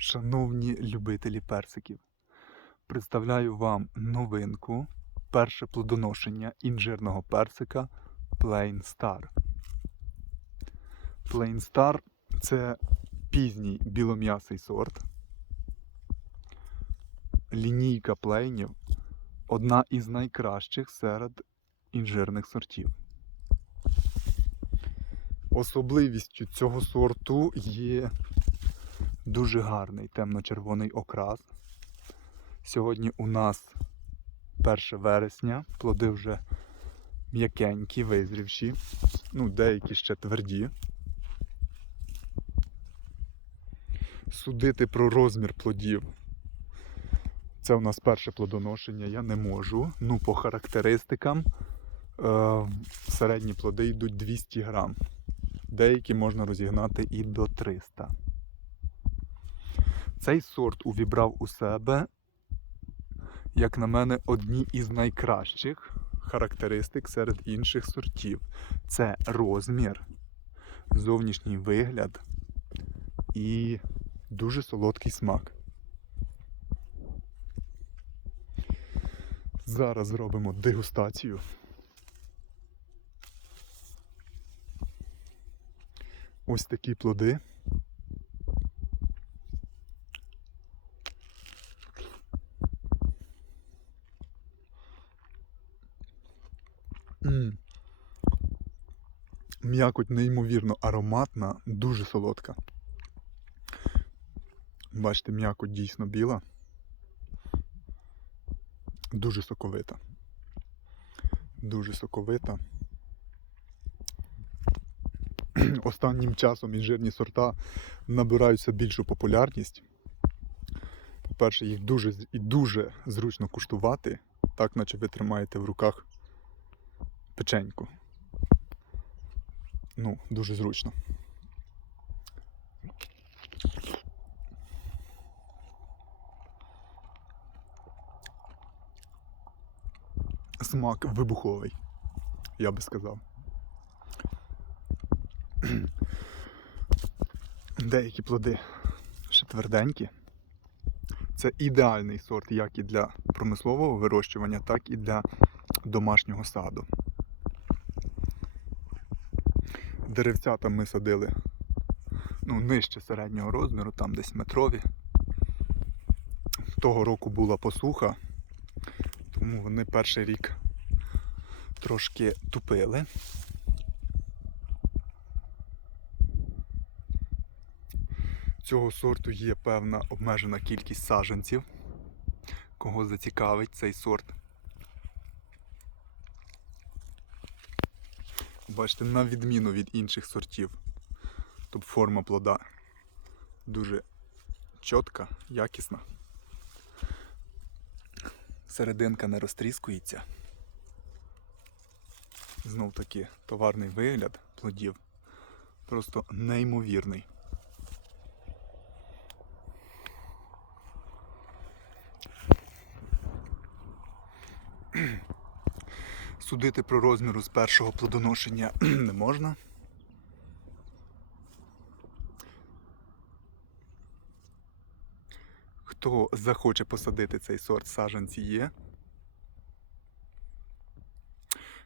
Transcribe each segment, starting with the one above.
Шановні любителі персиків, представляю вам новинку перше плодоношення інжирного персика Plain Star. Plain Star це пізній білом'ясий сорт. Лінійка плейнів одна із найкращих серед інжирних сортів. Особливістю цього сорту є дуже гарний темно-червоний окрас. Сьогодні у нас 1 вересня, плоди вже м'якенькі, визрівші, ну, деякі ще тверді. Судити про розмір плодів. Це у нас перше плодоношення, я не можу. Ну, по характеристикам е, середні плоди йдуть 200 грам. Деякі можна розігнати і до 300. Цей сорт увібрав у себе, як на мене, одні із найкращих характеристик серед інших сортів. Це розмір, зовнішній вигляд і дуже солодкий смак. Зараз зробимо дегустацію. Ось такі плоди. М'якоть неймовірно ароматна, дуже солодка. Бачите, м'якоть дійсно біла. Дуже соковита. Дуже соковита. Останнім часом інжирні сорта набираються більшу популярність. По-перше, їх дуже і дуже зручно куштувати, так наче ви тримаєте в руках печеньку. Ну, дуже зручно. Смак вибуховий, я би сказав. Деякі плоди ще тверденькі. Це ідеальний сорт як і для промислового вирощування, так і для домашнього саду. Деревцята ми садили ну, нижче середнього розміру, там десь метрові. Того року була посуха, тому вони перший рік трошки тупили. Цього сорту є певна обмежена кількість саджанців, кого зацікавить цей сорт. Бачите, на відміну від інших сортів, тобто форма плода дуже чітка, якісна. Серединка не розтріскується. Знов таки товарний вигляд плодів просто неймовірний. Судити про розміру з першого плодоношення не можна. Хто захоче посадити цей сорт, саджанці є.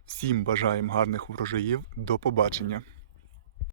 Всім бажаємо гарних врожаїв. До побачення.